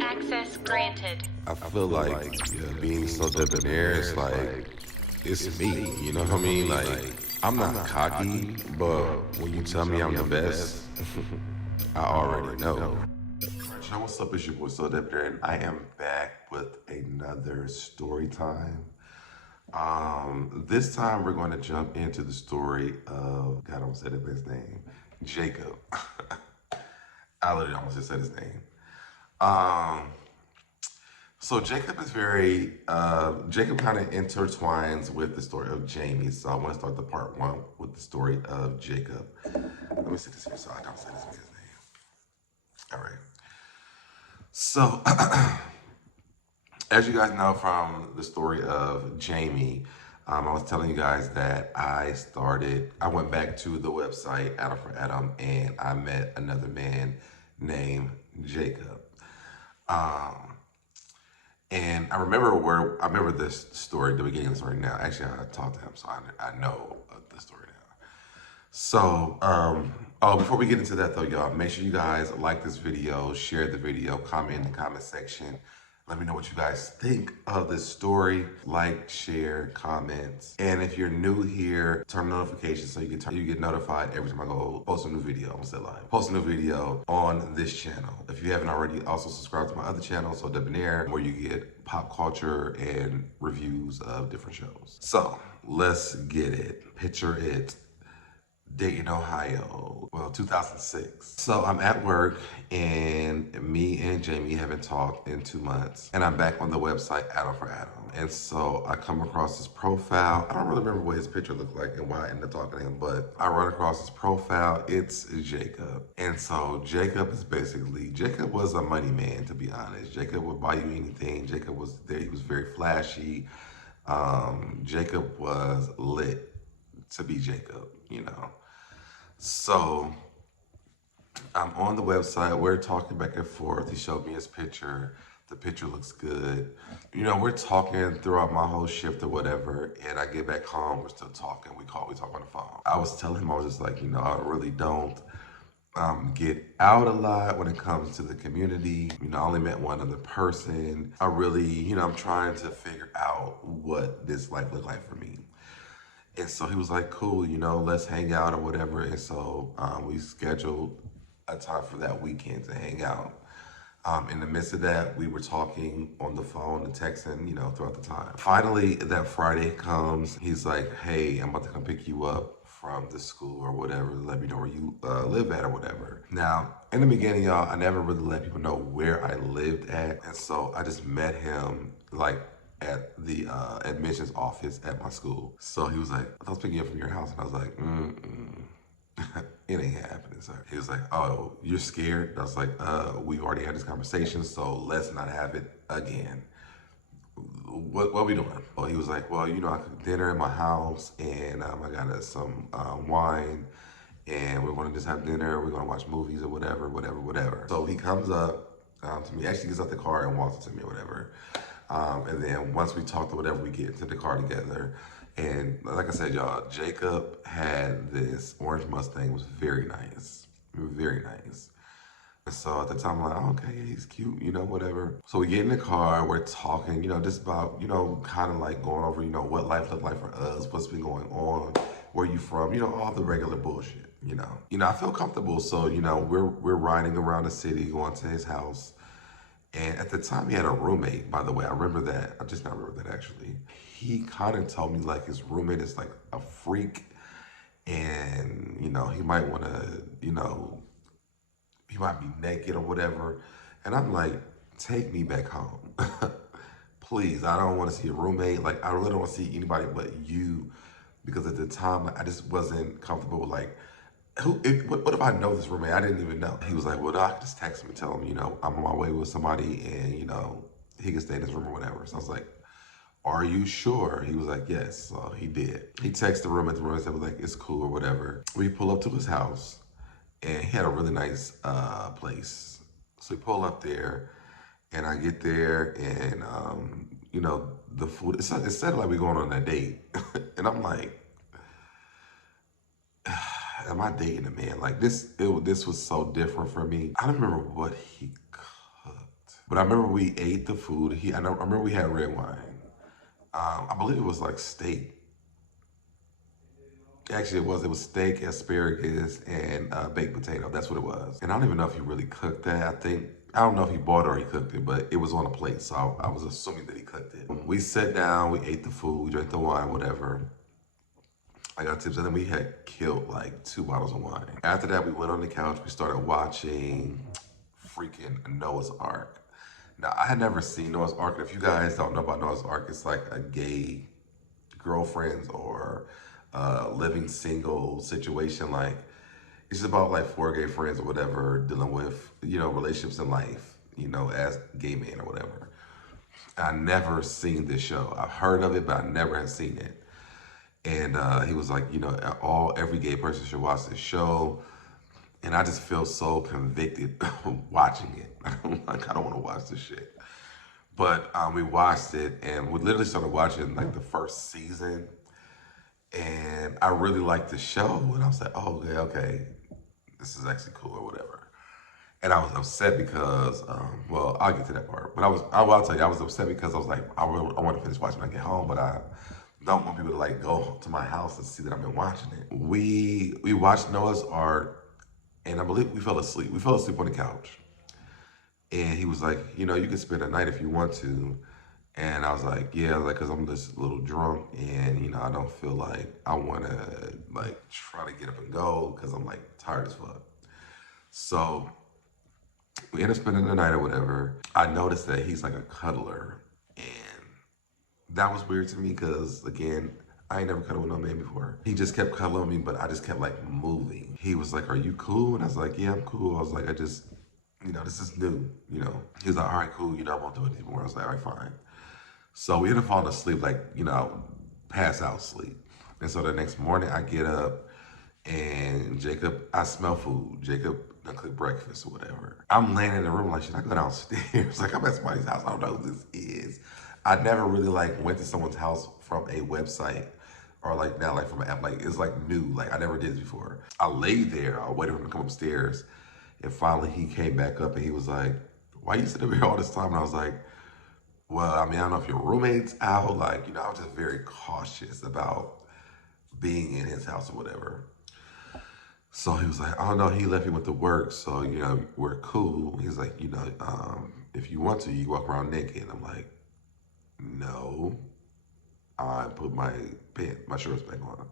Access granted. I feel like being SoDebNair is like, it's me, you know what I mean? Like, I'm not cocky, but when you tell me I'm the best, I already know. Alright, y'all, what's up? It's your boy SoDebNair, and I am back with another story time. This time we're going to jump into the story of, God, I almost said his name, Jacob. I literally almost just said his name. So Jacob is Jacob kind of intertwines with the story of Jamie. So I want to start the part one with the story of Jacob. Let me see this here so I don't say this man's name. All right. So as you guys know from the story of Jamie, I was telling you guys that I went back to the website Adam for Adam, and I met another man named Jacob. And I remember this story, the beginning of the story now. Actually, I talked to him, so I know the story now. So, before we get into that though, y'all, make sure you guys like this video, share the video, comment in the comment section. Let me know what you guys think of this story. Like, share, comments. And if you're new here, turn notifications so you get notified every time I go post a new video. I'm gonna say live. Post a new video on this channel. If you haven't already, also subscribe to my other channel, SoDebNair, where you get pop culture and reviews of different shows. So let's get it. Picture it. Dayton, Ohio, 2006. So I'm at work, and me and Jamie haven't talked in 2 months. And I'm back on the website Adam for Adam. And so I come across his profile. I don't really remember what his picture looked like and why I ended up talking to him, but I run across his profile. It's Jacob. And so Jacob was a money man, to be honest. Jacob would buy you anything. Jacob was there. He was very flashy. Jacob was lit to be Jacob, you know. So I'm on the website, we're talking back and forth. He showed me his picture. The picture looks good. You know, we're talking throughout my whole shift or whatever, and I get back home, we're still talking. We talk on the phone. I was telling him, I was just like, you know, I really don't get out a lot when it comes to the community. You know, I only met one other person. I'm trying to figure out what this life looked like for me. And so he was like, cool, you know, let's hang out or whatever. And so we scheduled a time for that weekend to hang out. In the midst of that, we were talking on the phone and texting, you know, throughout the time. Finally, that Friday comes. He's like, hey, I'm about to come pick you up from the school or whatever. Let me know where you live at or whatever. Now, in the beginning, y'all, I never really let people know where I lived at. And so I just met him like at the admissions office at my school. So he was like, I was picking you up from your house. And I was like, it ain't happening, sir. He was like, oh, you're scared? And I was like, we already had this conversation, so let's not have it again. What we doing? Oh, he was like, well, you know, I cooked dinner in my house, and I got us some wine, and we're gonna just have dinner, we're gonna watch movies or whatever. So he comes up to me, actually gets out the car and walks to me or whatever. And then once we talked or whatever, we get into the car together. And like I said, y'all, Jacob had this orange Mustang. It was very nice. Very nice. And so at the time, I'm like, oh, okay, he's cute, you know, whatever. So we get in the car, we're talking, you know, just about, you know, kind of like going over, you know, what life looked like for us, what's been going on, where you from, you know, all the regular bullshit, you know. You know, I feel comfortable, so, you know, we're riding around the city, going to his house. And at the time, he had a roommate, by the way. I remember that. I just not remember that, actually. He kind of told me, like, his roommate is, like, a freak. And, you know, he might want to, you know, he might be naked or whatever. And I'm like, take me back home. Please, I don't want to see a roommate. Like, I really don't want to see anybody but you. Because at the time, I just wasn't comfortable with, like, what if I know this roommate? I didn't even know. He was like, well, I can just text him and tell him, you know, I'm on my way with somebody and, you know, he can stay in his room or whatever. So I was like, are you sure? He was like, yes. So he did. He texted the roommate and said, like, it's cool or whatever. We pull up to his house, and he had a really nice place. So we pull up there, and I get there, and, you know, the food, it sounded like we're going on a date. And I'm like, am I dating a man? Like this was so different for me. I don't remember what he cooked, But I remember we ate the food. I remember we had red wine. I believe it was like steak. Actually, it was steak, asparagus, and baked potato. That's what it was. And I don't even know if he really cooked that. I don't know if he bought it or he cooked it, but it was on a plate, so I was assuming that he cooked it. We sat down, we ate the food, we drank the wine, whatever. I got tips, and then we had killed like 2 bottles of wine. After that, we went on the couch. We started watching freaking Noah's Ark. Now, I had never seen Noah's Ark. And if you guys don't know about Noah's Ark, it's like a gay girlfriends or living single situation. Like, it's just about like 4 gay friends or whatever dealing with, relationships in life, as gay men or whatever. I never seen this show. I've heard of it, but I never had seen it. And he was like, every gay person should watch this show. And I just feel so convicted watching it. Like, I don't want to watch this shit. But we watched it, and we literally started watching like the first season. And I really liked the show. And I was like, oh, okay, this is actually cool or whatever. And I was upset because, well, I'll get to that part. But I'll tell you, I was upset because I was like, I want to finish watching when I get home, but I don't want people to like go to my house and see that I've been watching it. We watched Noah's Ark, and I believe we fell asleep. We fell asleep on the couch. And he was like, you can spend a night if you want to. And I was like, yeah, because I'm just a little drunk, and I don't feel like I want to like try to get up and go because I'm like tired as fuck. So we ended up spending the night or whatever. I noticed that he's like a cuddler, and that was weird to me because, again, I ain't never cuddled with no man before. He just kept cuddling me, but I just kept like moving. He was like, are you cool? And I was like, yeah, I'm cool. I was like, this is new, He was like, all right, cool, I won't do it anymore. I was like, all right, fine. So we ended up falling asleep, like, pass out sleep. And so the next morning I get up, and I smell food. Jacob done cooked breakfast or whatever. I'm laying in the room like, should I go downstairs? Like, I'm at somebody's house. I don't know who this is. I never really like went to someone's house from a website or like now like from an app. Like, it's like new. Like, I never did this before. I lay there. I waited for him to come upstairs. And finally he came back up and he was like, why you sitting here all this time? And I was like, well, I don't know if your roommate's out. Like, I was just very cautious about being in his house or whatever. So he was like, oh no, he left, he went to work. So, we're cool. He's like, if you want to, you walk around naked. I'm like, no. I put my shorts back on.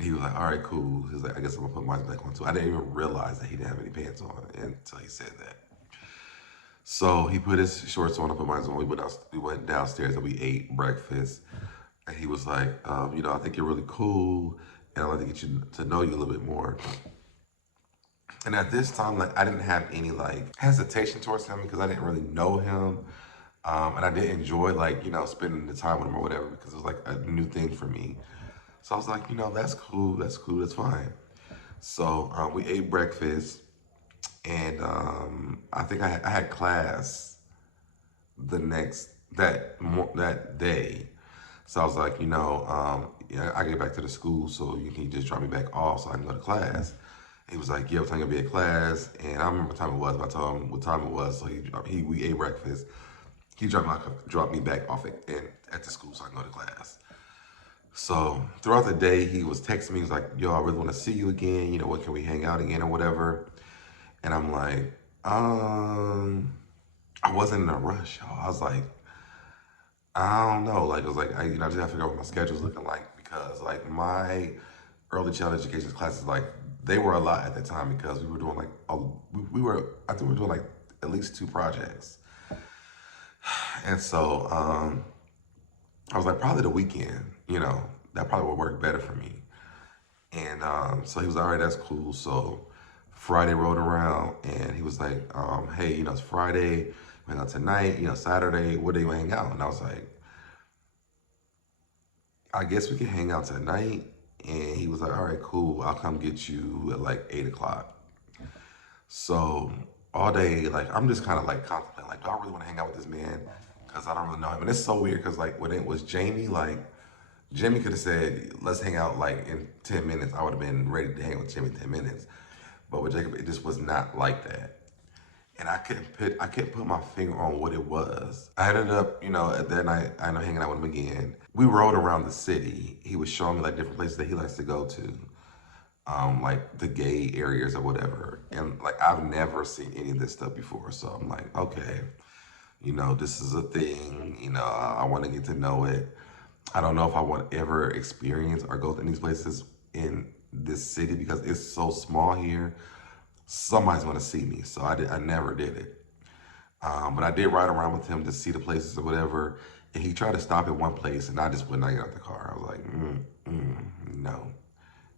He was like, all right, cool. He was like, I guess I'm gonna put mine back on too. I didn't even realize that he didn't have any pants on until he said that. So he put his shorts on, I put mine on. We went downstairs and we ate breakfast. And he was like, I think you're really cool, and I'd like to get to know you a little bit more. And at this time, like, I didn't have any like hesitation towards him because I didn't really know him. And I did enjoy like, spending the time with him or whatever because it was like a new thing for me. So I was like, that's cool, that's fine. So we ate breakfast, and I think I had class that day. So I was like, I get back to the school, so you can just drop me back off so I can go to class. He was like, yeah, what time you gonna be at class? And I remember what time it was, but I told him what time it was. So we ate breakfast. He dropped me back off at the school so I can go to class. So throughout the day, he was texting me. He was like, yo, I really want to see you again. What, can we hang out again or whatever? And I'm like, I wasn't in a rush, y'all. I was like, I don't know. Like, it was like, I just gotta figure out what my schedule's looking like because like my early childhood education classes, like they were a lot at the time because we were doing like, I think we were doing like at least 2 projects. And so, I was like, probably the weekend, that probably would work better for me. And so he was, all right, that's cool. So Friday rolled around and he was like, hey, it's Friday, we hang out tonight, Saturday, what day you hang out? And I was like, I guess we can hang out tonight. And he was like, all right, cool, I'll come get you at like 8 o'clock. So all day, like, I'm just kind of like contemplating, like, do I really want to hang out with this man? Because I don't really know him. And it's so weird because like when it was Jamie, like, Jimmy could have said, let's hang out like in 10 minutes. I would have been ready to hang with Jimmy in 10 minutes. But with Jacob, it just was not like that. and I couldn't put my finger on what it was. I ended up, at that night, I ended up hanging out with him again. We rode around the city. He was showing me like different places that he likes to go to, like the gay areas or whatever. And like I've never seen any of this stuff before, so I'm like, okay, this is a thing. I want to get to know it. I don't know if I want to ever experience or go to these places in this city because it's so small here. Somebody's going to see me, so I never did it. But I did ride around with him to see the places or whatever, and he tried to stop at one place, and I just would not get out the car. I was like, no.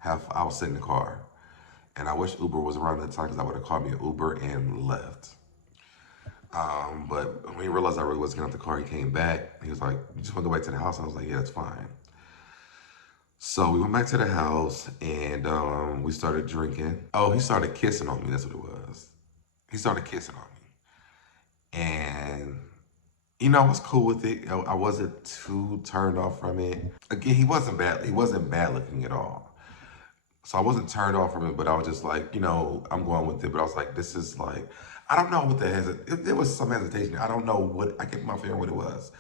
I was sitting in the car, and I wish Uber was around that time because I would have called me an Uber and left. But when he realized I really wasn't getting out the car, he came back. He was like, "You just want to go back to the house?" I was like, "Yeah, that's fine." So we went back to the house, and we started drinking. Oh, he started kissing on me. That's what it was. He started kissing on me. And, I was cool with it. I wasn't too turned off from it. Again, he wasn't bad. He wasn't bad looking at all. So I wasn't turned off from it, but I was just like, I'm going with it. But I was like, this is like, I don't know what there was some hesitation. I don't know what, I can't put my finger on what it was.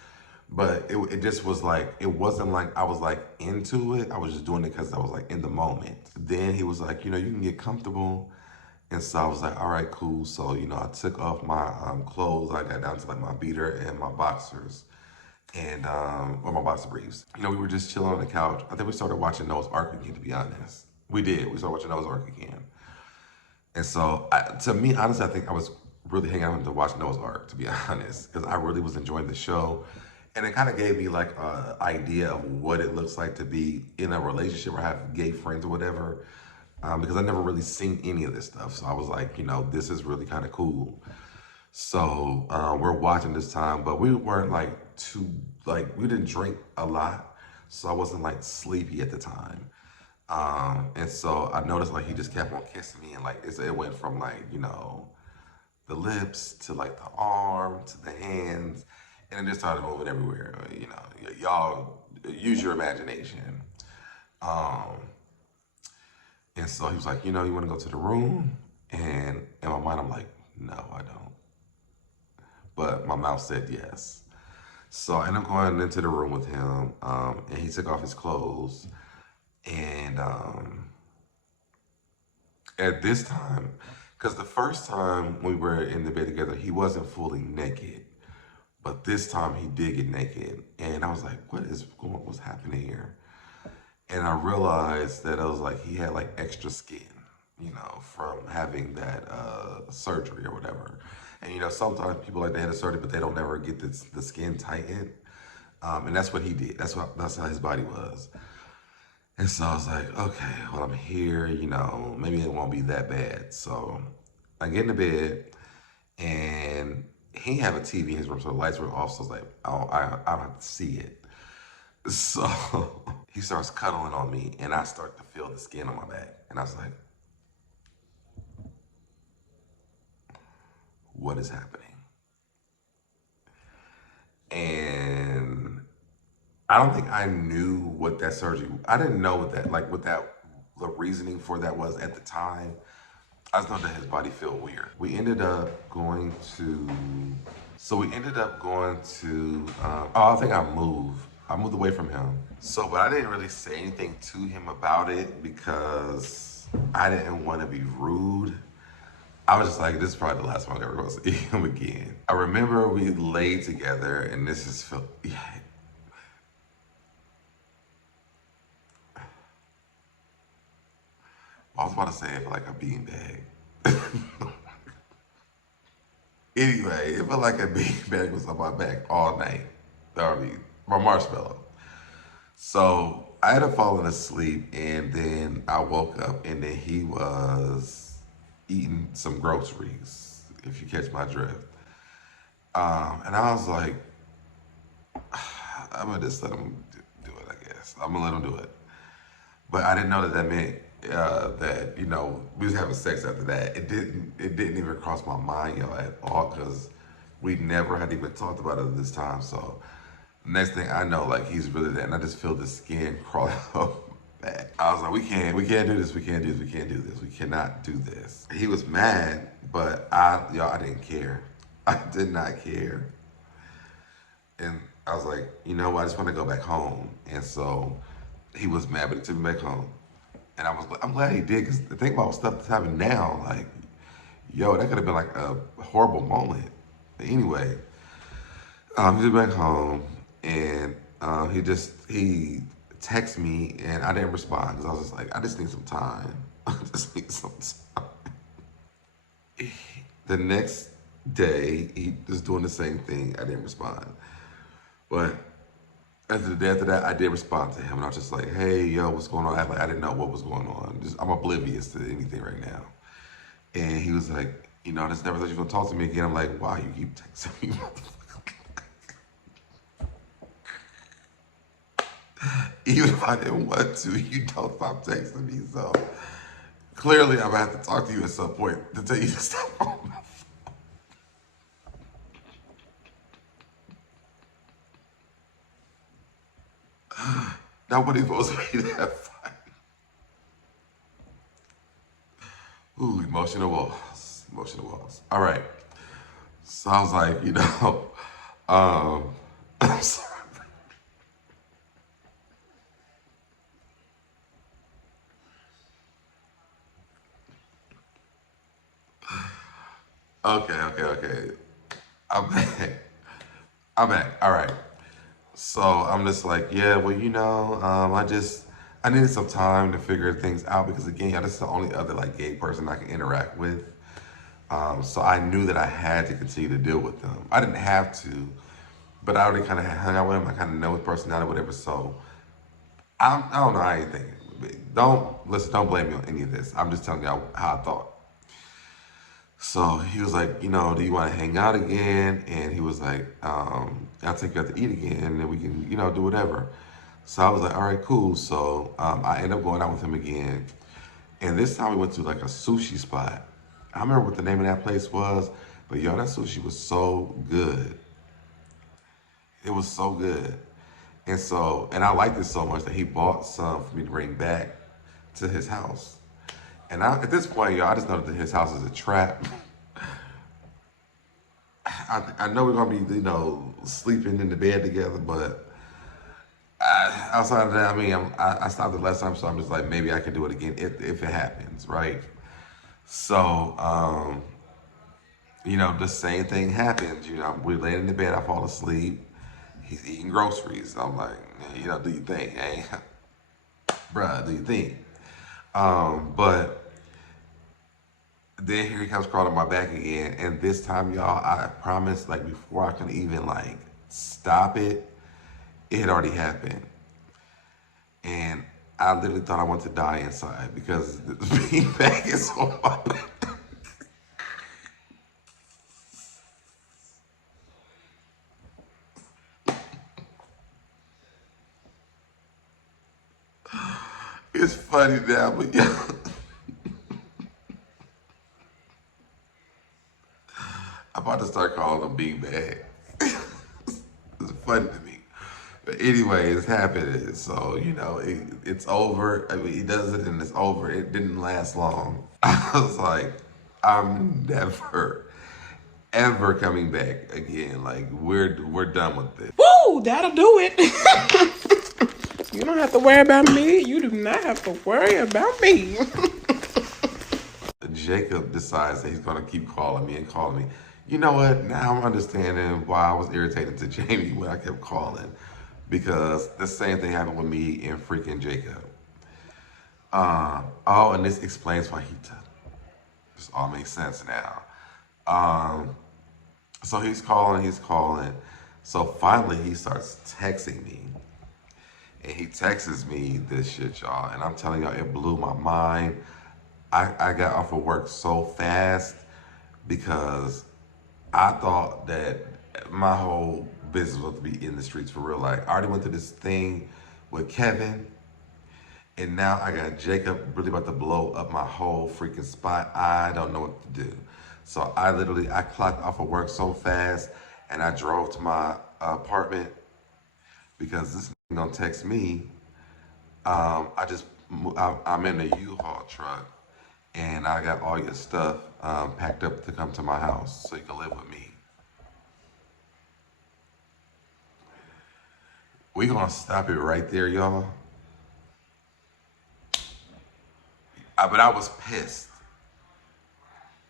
But it just was like, it wasn't like I was like into it. I was just doing it because I was like in the moment. Then he was like, you can get comfortable. And so I was like, all right, cool. So, I took off my clothes. I got down to like my beater and my boxers and, or my boxer briefs. We were just chilling on the couch. I think we started watching Noah's Ark again, to be honest. We did. We started watching Noah's Ark again. And so, to me, honestly, I think I was really hanging out to watch Noah's Ark, to be honest, because I really was enjoying the show. And it kind of gave me like an idea of what it looks like to be in a relationship or have gay friends or whatever, because I never really seen any of this stuff. So I was like, this is really kind of cool. So we're watching this time, but we weren't like we didn't drink a lot. So I wasn't like sleepy at the time. And so I noticed like he just kept on kissing me, and like it went from like, the lips to like the arm to the hands, and it just started moving everywhere. Y'all use your imagination. And so he was like, you want to go to the room? And in my mind, I'm like, no, I don't. But my mouth said yes. So I ended up going into the room with him, and he took off his clothes. And at this time, because the first time we were in the bed together, he wasn't fully naked. But this time he did get naked. And I was like, what's happening here? And I realized that I was like, he had like extra skin, from having that surgery or whatever. And sometimes people like they had a surgery, but they don't ever get the skin tightened. And that's what he did. That's how his body was. And so I was like, okay, well, I'm here, maybe it won't be that bad. So I get into bed, and he didn't have a TV in his room, so the lights were off. So I was like, I don't have to see it. So he starts cuddling on me, and I start to feel the skin on my back. And I was like, what is happening? And I don't think I knew what that surgery, I didn't know what the reasoning for that was at the time. I just know that his body felt weird. We ended up going to, I think I moved away from him. So, but I didn't really say anything to him about it because I didn't want to be rude. I was just like, this is probably the last time I'm ever going to see him again. I remember we laid together, and this is, yeah. I was about to say it felt like a beanbag. Anyway, it felt like a beanbag was on my back all night. I mean, my marshmallow. So I had fallen asleep, and then I woke up, and then he was eating some groceries, if you catch my drift. And I was like, I'm gonna just let him do it, I guess. I'm gonna let him do it. But I didn't know that meant that we was having sex after that. It didn't even cross my mind, y'all, at all, because we never had even talked about it at this time. So next thing I know, like, he's really there, and I just feel the skin crawling up my back. I was like, we can't do this, we can't do this, we cannot do this. He was mad, But I didn't care. I did not care. And I was like, you know what? I just want to go back home. And so he was mad, but he took me back home. And I'm glad he did, because the thing about stuff that's happening now, like, yo, that could have been like a horrible moment. But anyway, he took me back home, and he texted me, and I didn't respond because I was just like, I just need some time. I just need some time. The next day, he was doing the same thing. I didn't respond. But after the day after that, I did respond to him, and I was just like, "Hey, yo, what's going on?" I didn't know what was going on. I'm oblivious to anything right now. And he was like, "I just never thought you were gonna talk to me again." I'm like, "Wow, you keep texting me, motherfucker." Even if I didn't want to, you don't stop texting me. So clearly, I'm gonna have to talk to you at some point to tell you to stop on my phone. Nobody's supposed to be that fun. Ooh, emotional walls. Emotional walls. All right. So I was like, um, I'm sorry. Okay. I'm back. I'm back. All right. So I'm just like, yeah, well, I needed some time to figure things out because again, yeah, this is the only other like gay person I can interact with. So I knew that I had to continue to deal with them. I didn't have to, but I already kind of hung out with him. I kind of know his personality, whatever. So I don't know how you think. Don't blame me on any of this. I'm just telling you how I thought. So he was like, do you want to hang out again? And he was like, I'll take you out to eat again, and then we can, do whatever. So I was like, all right, cool. So I ended up going out with him again, and this time we went to like a sushi spot. I don't remember what the name of that place was, but yo, that sushi was so good. It was so good. And I liked it so much that he bought some for me to bring back to his house. And at this point, y'all, I just know that his house is a trap. I know we're gonna be, sleeping in the bed together, but outside of that, I mean, I stopped the last time, so I'm just like, maybe I can do it again if it happens, right? So, the same thing happens. We're laying in the bed, I fall asleep. He's eating groceries. I'm like, do you think, hey, bruh, do you think? But then here he comes crawling my back again, and this time, y'all, I promise, like before I can even like stop it, it had already happened, and I literally thought I wanted to die inside because the beanbag is on my back. It's funny now, but yeah, I'm about to start calling him beanbag. It's funny to me. But anyway, it's happening. So, it's over. I mean, he does it and it's over. It didn't last long. I was like, I'm never, ever coming back again. Like, we're done with this. Woo, that'll do it. You don't have to worry about me. You do not have to worry about me. Jacob decides that he's going to keep calling me and calling me. You know what? Now I'm understanding why I was irritated to Jamie when I kept calling. Because the same thing happened with me and freaking Jacob. And this explains why he took. This all makes sense now. Um, so he's calling. So finally he starts texting me. And he texts me this shit, y'all. And I'm telling y'all, it blew my mind. I got off of work so fast because I thought that my whole business was to be in the streets for real. Like, I already went to this thing with Kevin, and now I got Jacob really about to blow up my whole freaking spot. I don't know what to do. So I clocked off of work so fast, and I drove to my apartment because this nigga gonna text me. I'm in a U-Haul truck, and I got all your stuff packed up to come to my house so you can live with me. We gonna stop it right there, y'all. But I was pissed.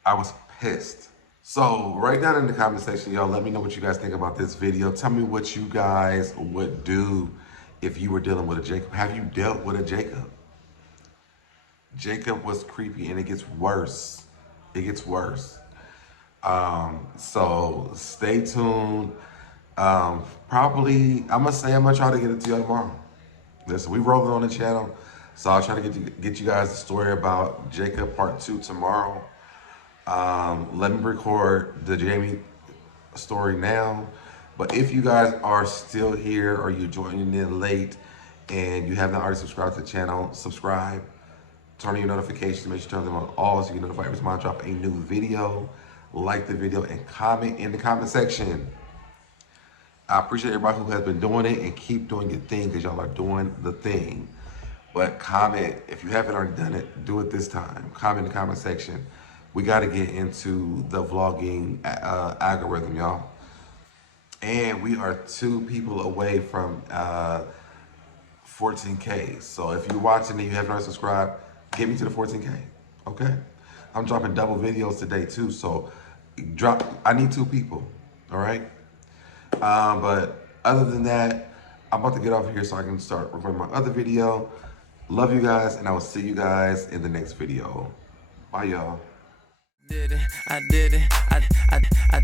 I was pissed. So write down in the comment section, y'all, let me know what you guys think about this video. Tell me what you guys would do if you were dealing with a Jacob. Have you dealt with a Jacob? Jacob was creepy, and it gets worse. It gets worse. So stay tuned. Probably, I'm gonna try to get it to y'all tomorrow. Listen, we rolling on the channel, so I'll try to get you guys the story about Jacob part 2 tomorrow. Let me record the Jamie story now. But if you guys are still here or you're joining in late and you have not already subscribed to the channel, subscribe. Turn on your notifications, make sure you turn them on all so you get notified every time I drop a new video. Like the video and comment in the comment section. I appreciate everybody who has been doing it, and keep doing your thing because y'all are doing the thing. But comment, if you haven't already done it, do it this time. Comment in the comment section. We got to get into the vlogging algorithm, y'all. And we are 2 people away from 14K. So if you're watching and you haven't already subscribed, get me to the 14K, okay? I'm dropping double videos today too, so I need 2 people, all right? But other than that, I'm about to get off here so I can start recording my other video. Love you guys, and I will see you guys in the next video. Bye, y'all. Did it, I did it, I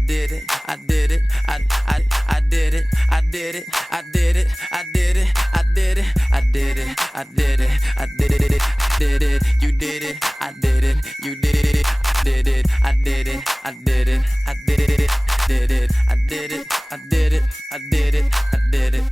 did it, I did it, I did it, I did it, I did it, I did it, I did it, I did it, I did it, I did it, did it, you did it, I did it, you did it, I did it, I did it, I did it, did it, I did it, I did it, I did it, I did it.